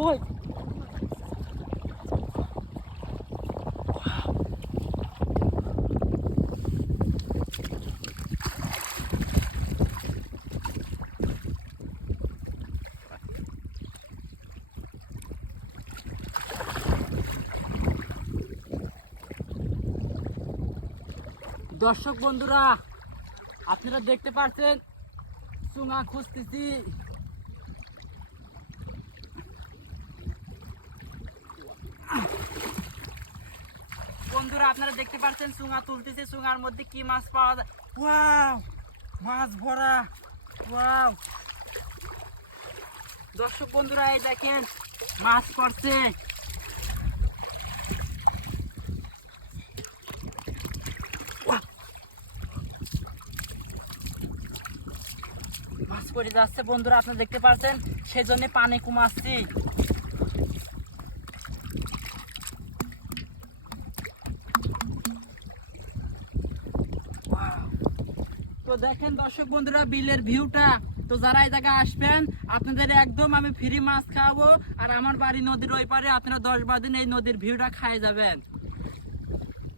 কই? দর্শক বন্ধুরা, আপনারা দেখতে পাচ্ছেন চুঙা খুঁজতেছি। বন্ধুরা আপনারা দেখতে পাচ্ছেন চুঙা তুলতেছে, চুঙার মধ্যে কি মাছ পাওয়া যায়। ওয়াও, মাছ ভরা। ওয়াও দর্শক বন্ধুরা, এই দেখেন মাছ পড়ছে। মাছ পড়ে যাচ্ছে বন্ধুরা, আপনারা দেখতে পাচ্ছেন, সেই জন্য পানি কমাচ্ছি। তো দেখেন দর্শক বন্ধুরা বিলের ভিউটা। তো যারা এই জায়গায় আসবেন আপনাদের একদম আমি ফ্রি মাছ খাওয়াবো, আর আমার বাড়ি নদীর ওই পারে, আপনারা 10-12 দিন এই নদীর ভিউটা খাই যাবেন।